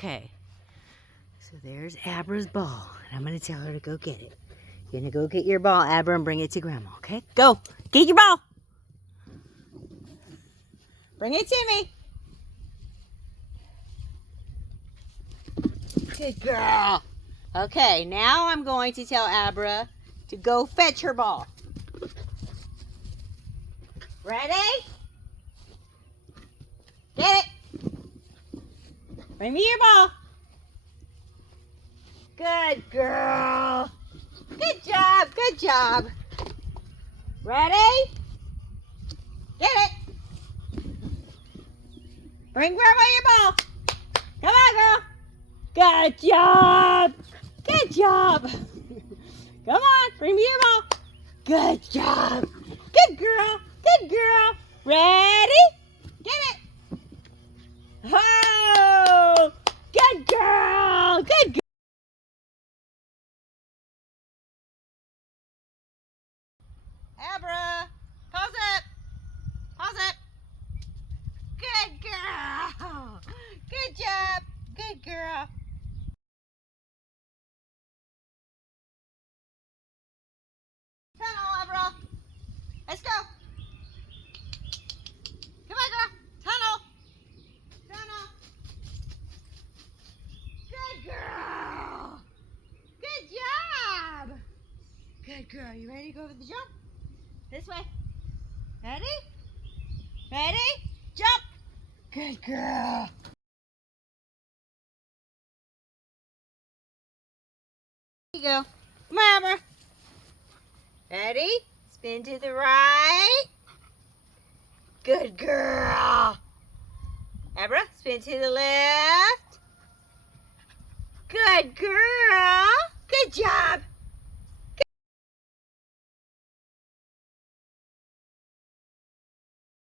Okay. So there's Abra's ball. And I'm going to tell her to go get it. You're going to go get your ball, Abra, and bring it to Grandma, okay? Go. Get your ball. Bring it to me. Good girl. Okay, now I'm going to tell Abra to go fetch her ball. Ready? Get it. Bring me your ball. Good girl. Good job. Good job. Ready? Get it. Bring Grandma your ball. Come on, girl. Good job. Good job. Come on, bring me your ball. Good job. Good girl. Good girl. Ready? Get it. Oh, good girl. Good girl. Abra, pause it. Pause it. Good girl. Good job. Good girl. Tunnel, Abra. Let's go. Come on, girl. Tunnel. Tunnel. Good girl. Good job. Good girl. You ready to go for the jump? This way. Ready? Ready? Jump. Good girl. Here you go. Come on, Abra. Ready? Spin to the right. Good girl. Abra, spin to the left. Good girl. Good job.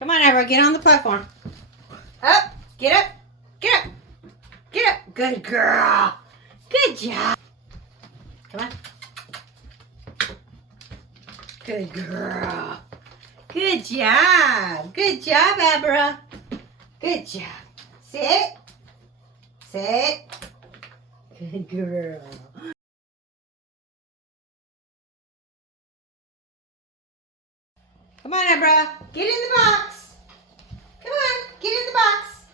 Come on, Abra, get on the platform. Up, get up, get up, get up. Good girl. Good job. Come on. Good girl. Good job. Good job, Abra. Good job. Sit. Sit. Good girl. Come on, Abra. Get in the box. Come on. Get in the box.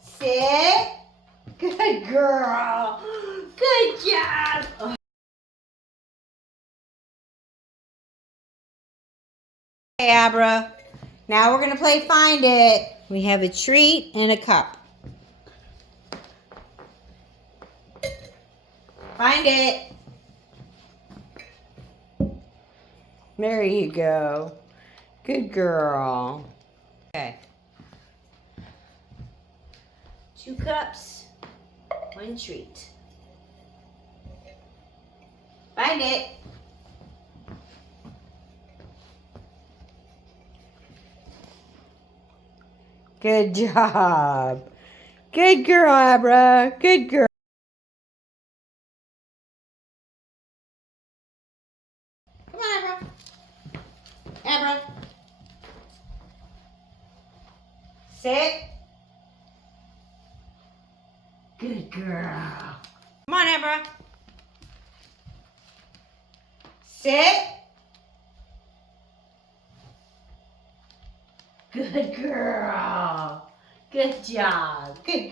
Sit. Good girl. Good job. Okay, Abra. Now we're going to play Find It. We have a treat and a cup. Find it. There you go. Good girl. Okay. 2 cups, 1 treat. Find it. Good job. Good girl, Abra. Good girl. Come on, Abra. Abra. Sit. Good girl. Come on, Abra. Sit. Good girl. Good job. Good